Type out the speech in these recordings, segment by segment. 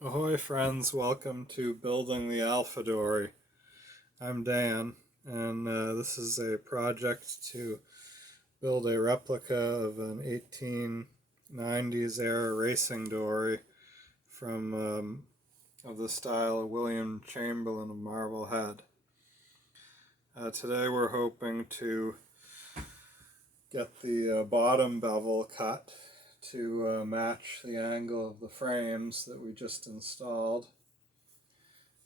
Ahoy friends, welcome to Building the Alpha Dory. I'm Dan, and this is a project to build a replica of an 1890s era racing dory of the style of William Chamberlain of Marblehead. Today we're hoping to get the bottom bevel cut to match the angle of the frames that we just installed,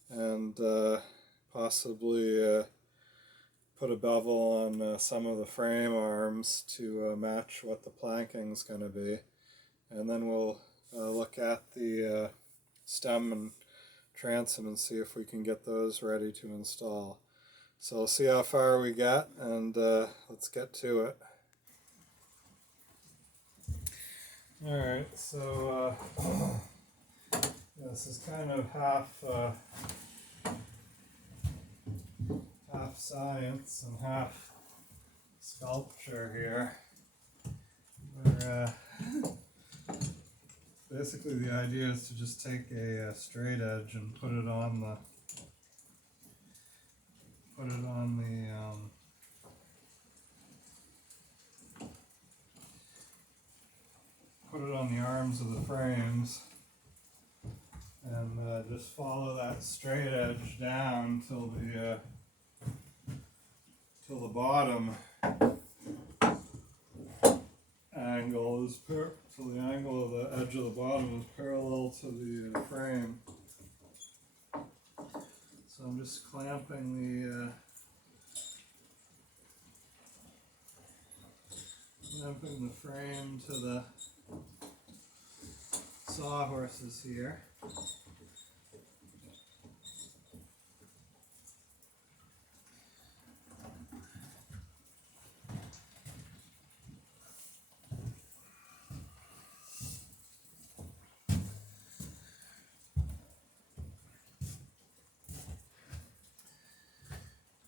and possibly put a bevel on some of the frame arms to match what the planking is going to be. And then we'll look at the stem and transom and see if we can get those ready to install. So we'll see how far we get, and let's get to it. Alright, so this is kind of half science and half sculpture here. Basically the idea is to just take a straight edge and put it on the arms of the frames, and just follow that straight edge down till the bottom angle is till the angle of the edge of the bottom is parallel to the frame. So I'm just clamping the frame to the sawhorses here.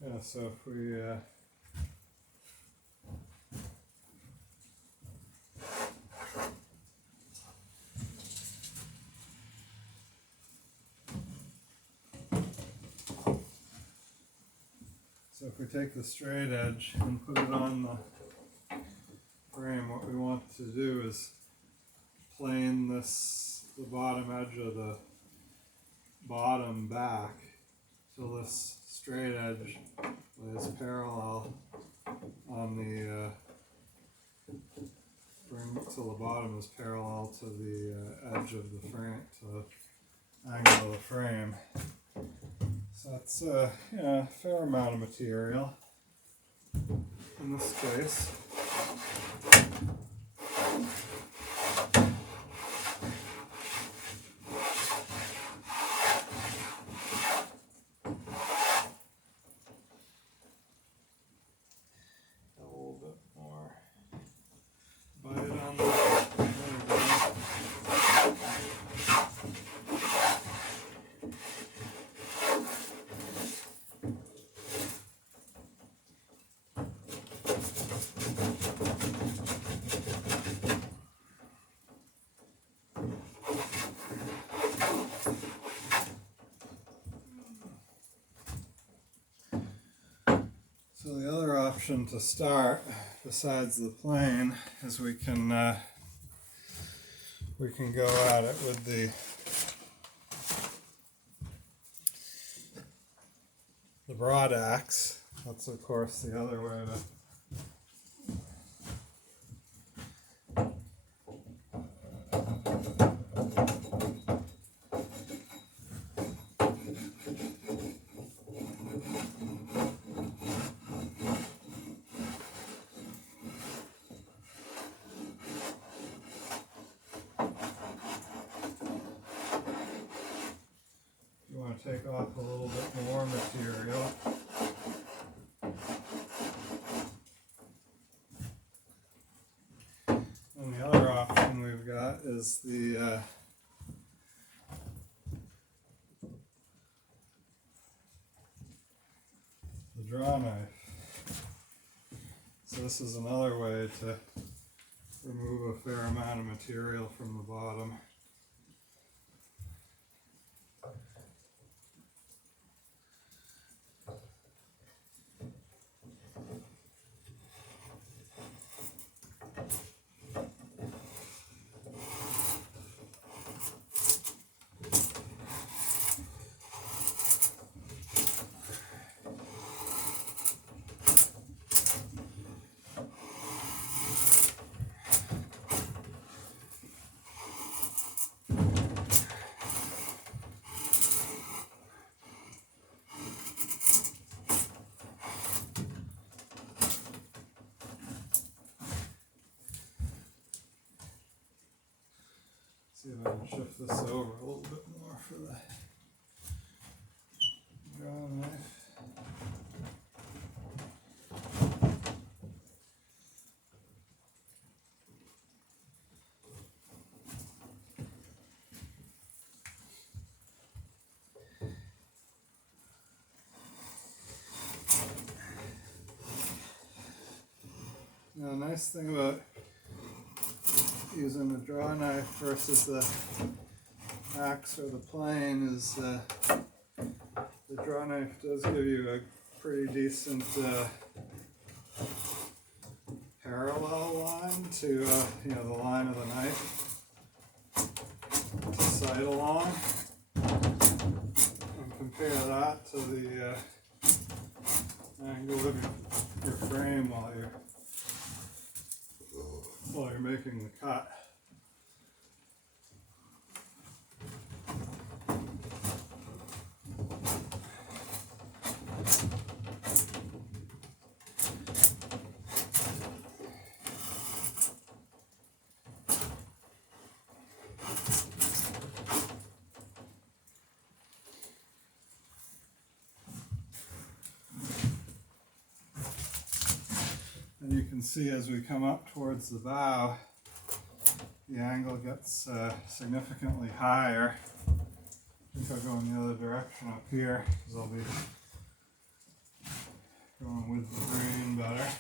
Yeah, so if we take the straight edge and put it on the frame, what we want to do is plane the bottom edge of the bottom back till this straight edge lays parallel on the frame, till the bottom is parallel to the edge of the frame, to the angle of the frame. So that's a fair amount of material in this case. A little bit more bite on the So the other option to start, besides the plane, is we can go at it with the broad axe. That's of course the other way to take off a little bit more material. And the other option we've got is the draw knife. So this is another way to remove a fair amount of material from the bottom. See if I can shift this over a little bit more for the draw knife. Now, the nice thing about using the draw knife versus the axe or the plane is the draw knife does give you a pretty decent parallel line to the line of the knife to sight along, and compare that to the angle of your frame while you're making the cut. And you can see as we come up towards the bow, the angle gets significantly higher. I think I'll go in the other direction up here because I'll be going with the grain better.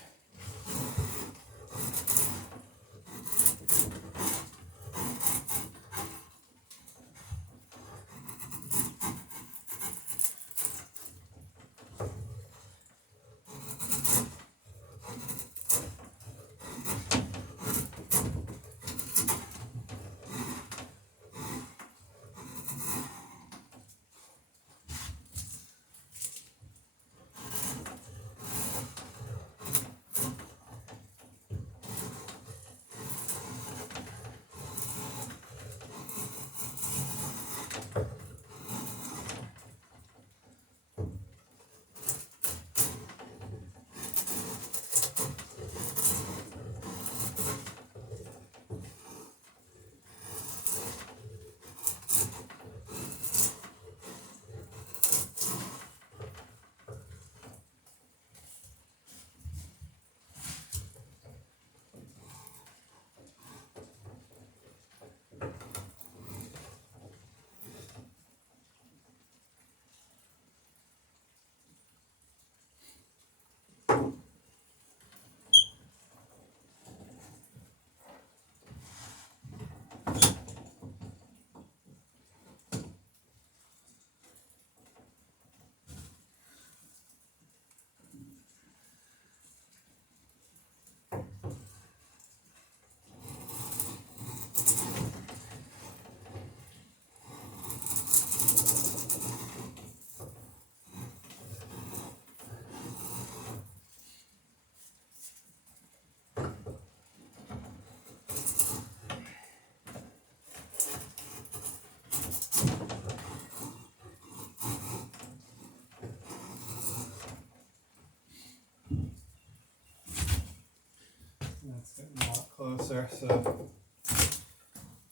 That's getting a lot closer, so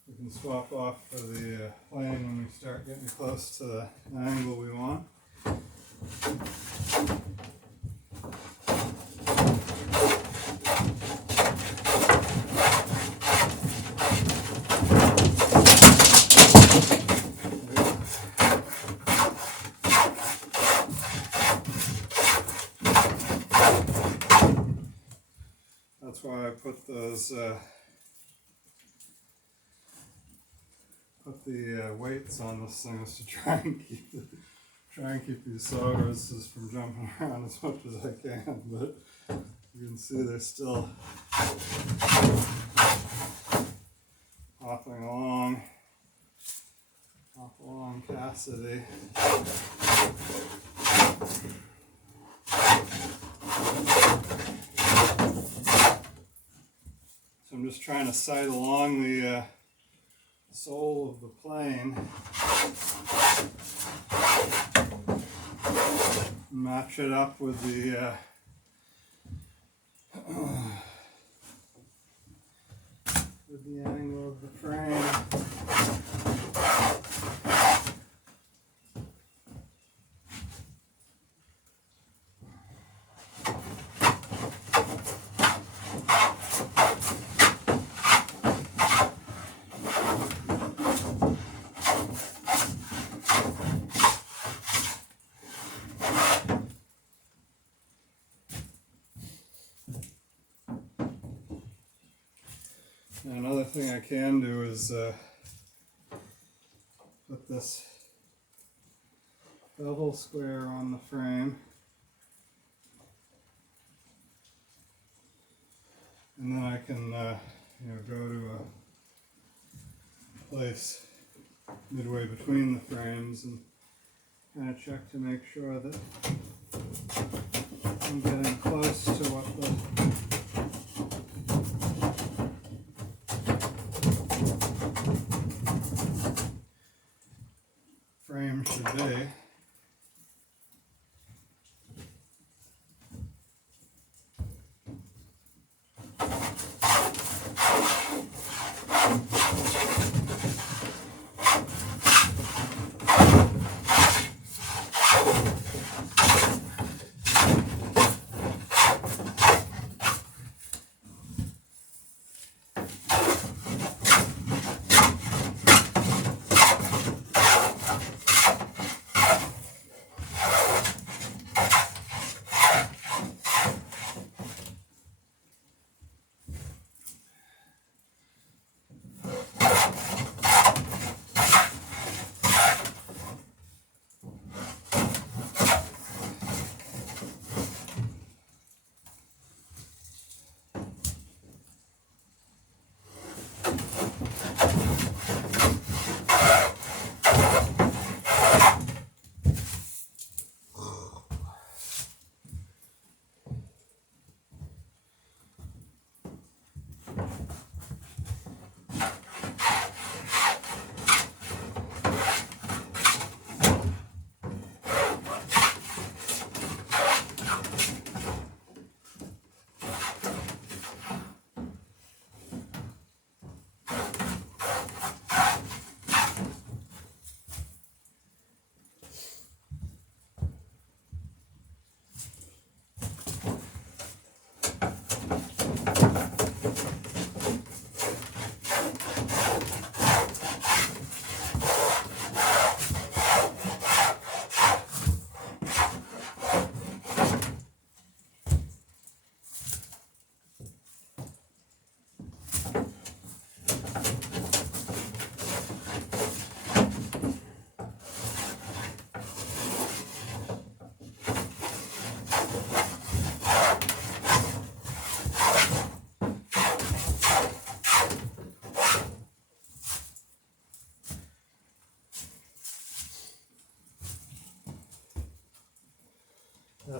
we can swap off for the plane when we start getting close to the angle we want. That's why I put those weights on this thing, is to try and keep these sauruses from jumping around as much as I can. But you can see they're still hopping along Cassidy. So I'm just trying to sight along the sole of the plane, match it up with the angle of the frame. I can do is put this bevel square on the frame, and then I can go to a place midway between the frames and kind of check to make sure that I'm getting close to what the frame should be.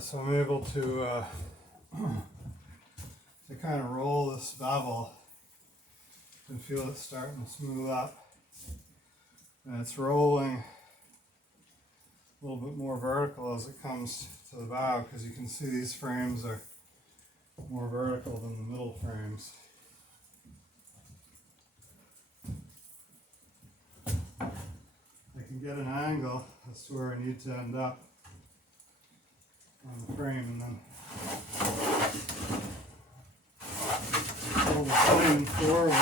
So I'm able to kind of roll this bevel and feel it starting to smooth up. And it's rolling a little bit more vertical as it comes to the bow, because you can see these frames are more vertical than the middle frames. I can get an angle as to where I need to end up on the frame, and then pull the plane forward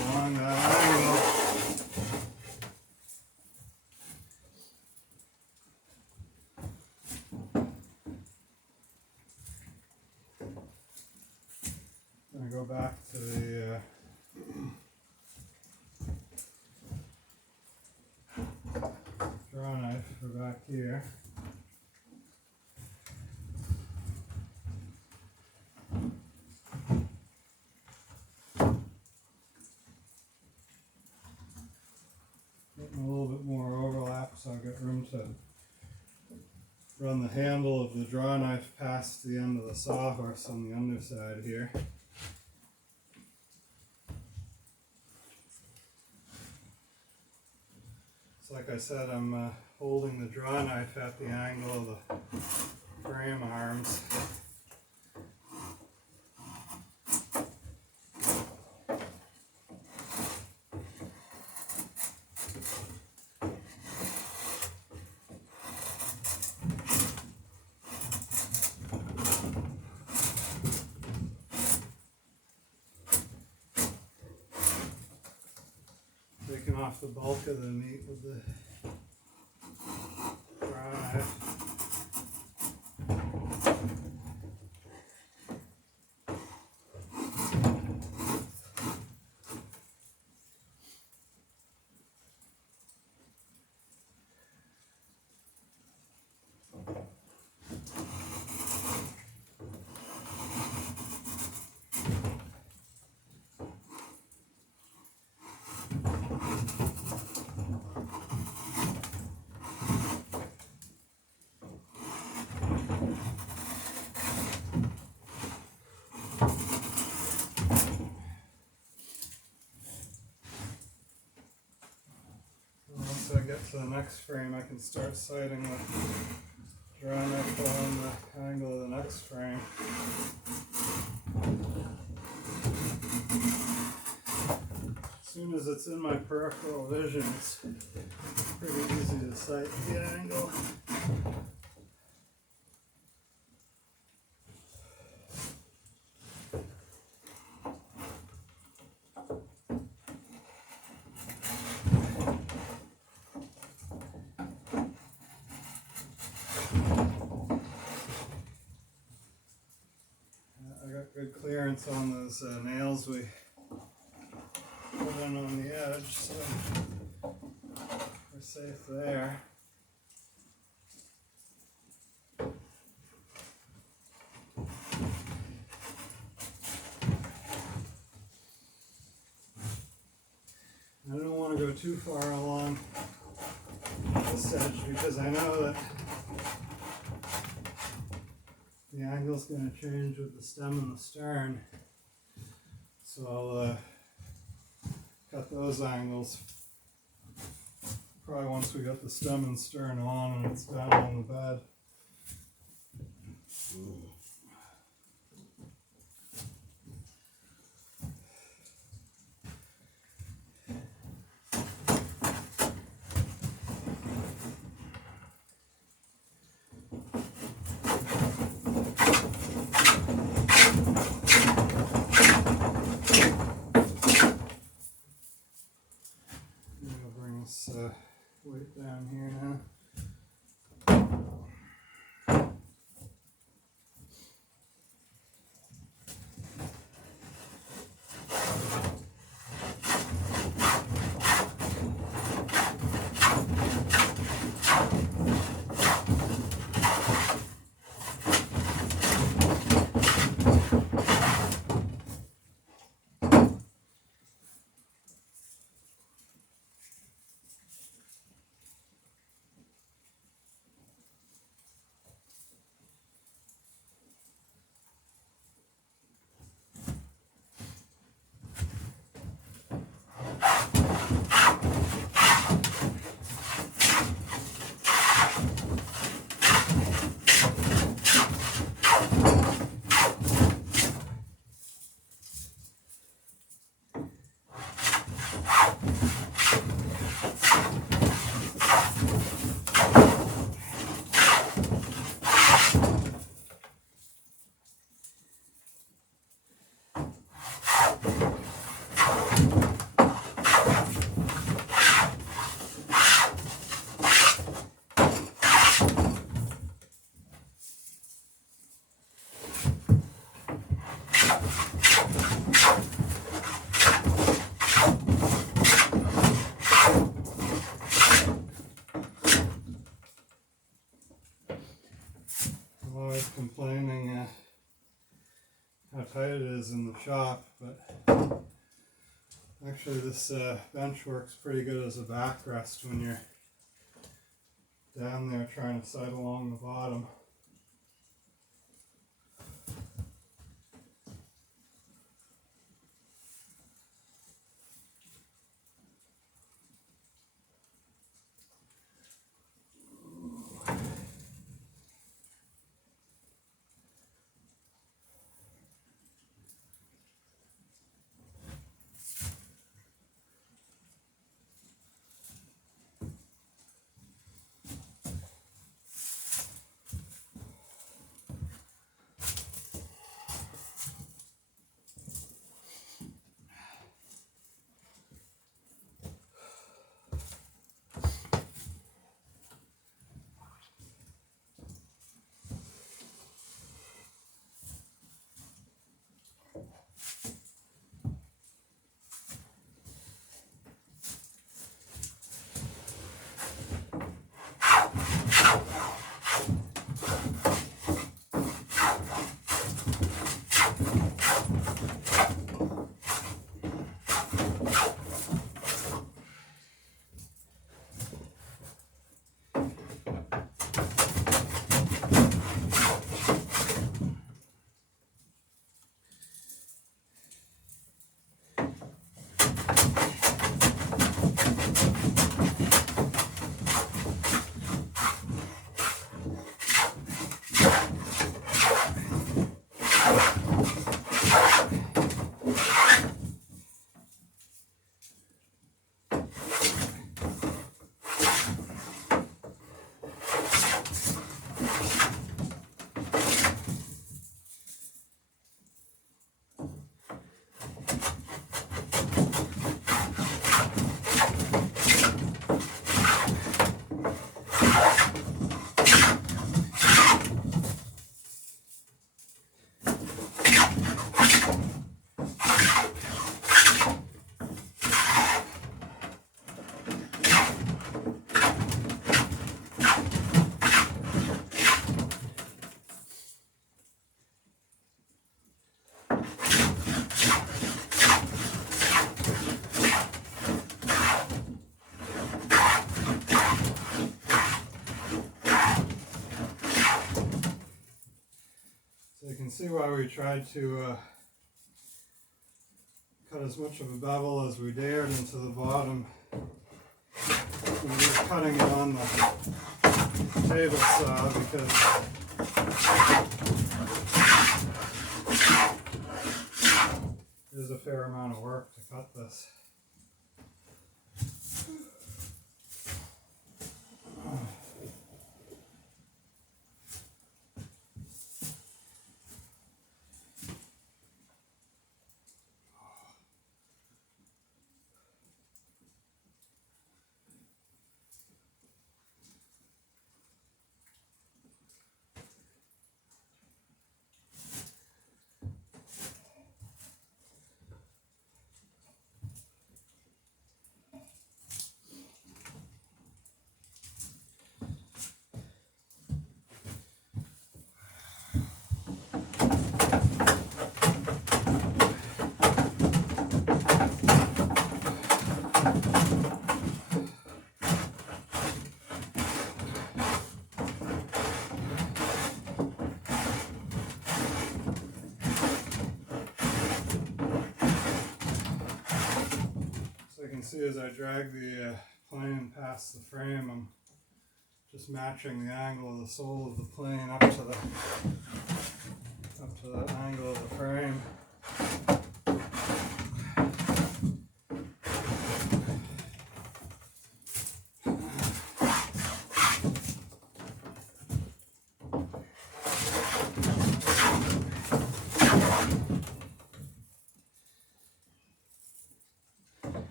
along that angle. I'm going to go back to the draw knife for back here. Getting a little bit more overlap, so I've got room to run the handle of the draw knife past the end of the sawhorse on the underside here. So like I said, I'm holding the draw knife at the angle of the frame arms. Taking off the bulk of the meat with the draw knife. get to the next frame, I can start sighting the dry nickel on the angle of the next frame. As soon as it's in my peripheral vision, it's pretty easy to sight the angle. Good clearance on those nails we put in on the edge, so we're safe there. I don't want to go too far along this edge because I know that the angle's going to change with the stem and the stern, so I'll cut those angles probably once we get the stem and stern on and it's down on the bed. Weight down here now. Complaining how tight it is in the shop, but actually this bench works pretty good as a backrest when you're down there trying to sight along the bottom. see why we tried to cut as much of a bevel as we dared into the bottom. We were cutting it on the table saw because there's a fair amount of work to cut this. See, as I drag the plane past the frame, I'm just matching the angle of the sole of the plane up to the angle of the frame.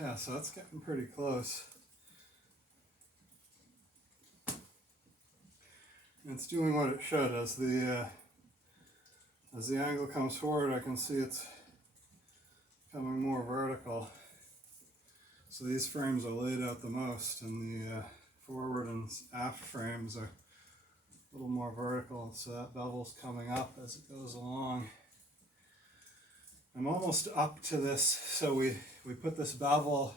Yeah, so that's getting pretty close. It's doing what it should. As the angle comes forward, I can see it's becoming more vertical. So these frames are laid out the most, and the forward and aft frames are a little more vertical, so that bevel's coming up as it goes along. I'm almost up to this, so we put this bevel,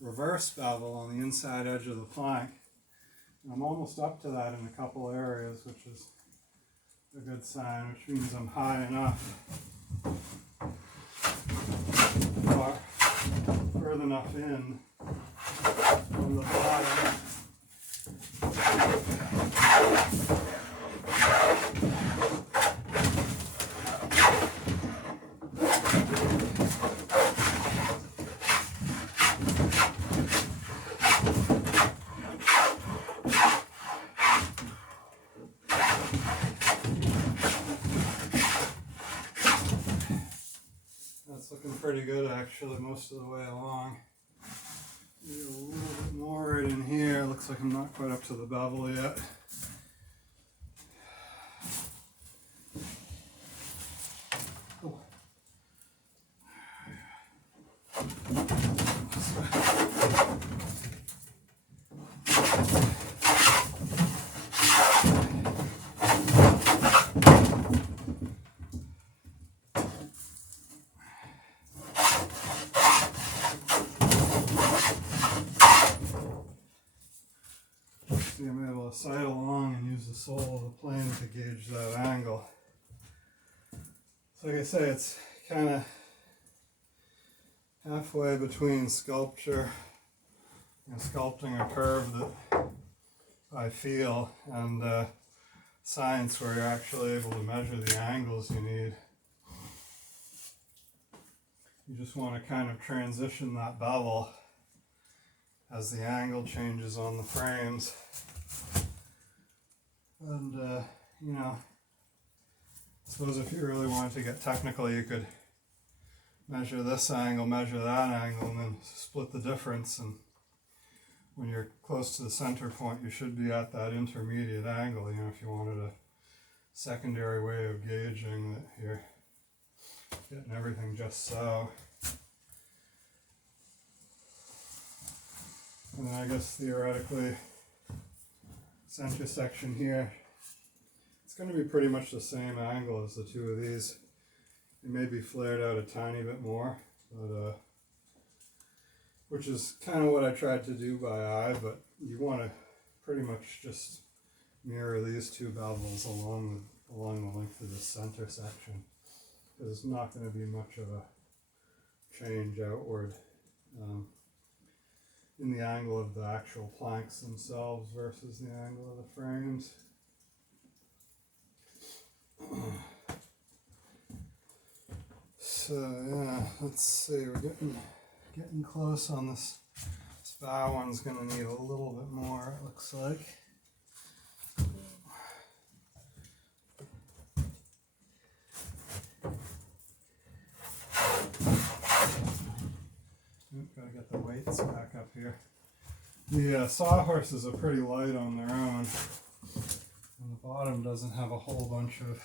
reverse bevel, on the inside edge of the plank. And I'm almost up to that in a couple areas, which is a good sign, which means I'm high enough, or further enough in from the bottom. Looking pretty good, actually, most of the way along. Maybe a little bit more right in here. Looks like I'm not quite up to the bevel yet. Oh. I'm able to sight along and use the sole of the plane to gauge that angle. So like I say, it's kind of halfway between sculpture, sculpting a curve that I feel, and science where you're actually able to measure the angles you need. You just want to kind of transition that bevel as the angle changes on the frames. And, I suppose if you really wanted to get technical, you could measure this angle, measure that angle, and then split the difference. And when you're close to the center point, you should be at that intermediate angle, if you wanted a secondary way of gauging that you're getting everything just so. And then I guess theoretically, center section here, it's going to be pretty much the same angle as the two of these. It may be flared out a tiny bit more, but which is kind of what I tried to do by eye, but you want to pretty much just mirror these two bevels along the length of the center section, because it's not going to be much of a change outward in the angle of the actual planks themselves versus the angle of the frames. So yeah, let's see, we're getting close on this. This bow one's going to need a little bit more, it looks like. Gotta get the weights back up here. The sawhorses are pretty light on their own, and the bottom doesn't have a whole bunch of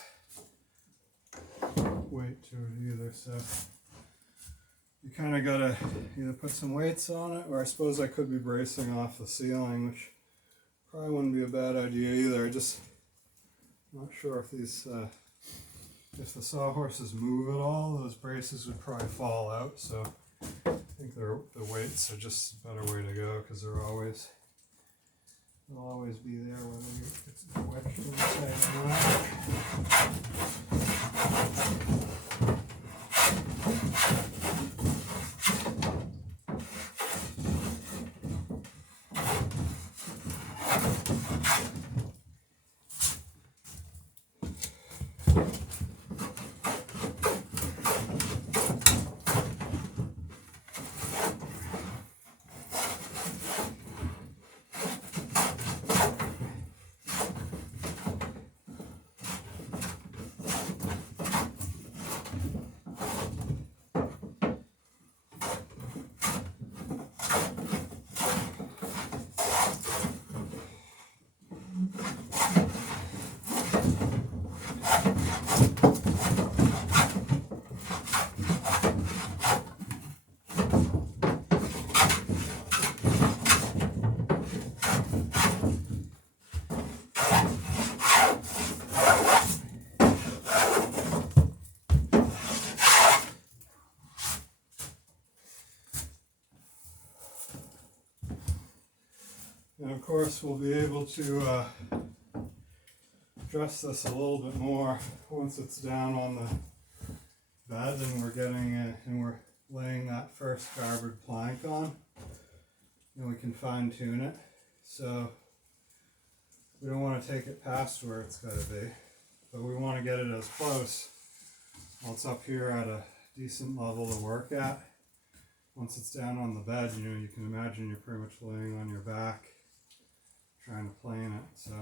weight to it either, so you kind of gotta either put some weights on it, or I suppose I could be bracing off the ceiling, which probably wouldn't be a bad idea either. I just not sure if these if the sawhorses move at all, those braces would probably fall out, so I think the weights are just a better way to go, because they'll always be there whether it's wedged inside or not. And of course we'll be able to adjust this a little bit more once it's down on the bed and we're laying that first garboard plank on. And we can fine tune it. So we don't want to take it past where it's got to be, but we want to get it as close while it's up here at a decent level to work at. Once it's down on the bed, you can imagine you're pretty much laying on your back trying to plane it, so.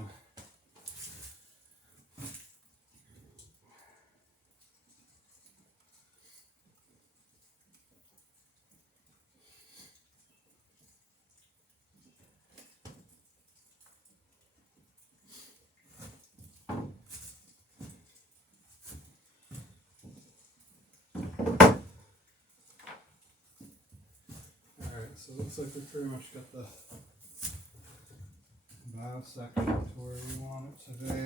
Alright, so it looks like we pretty much got the bow section to where we want it to be.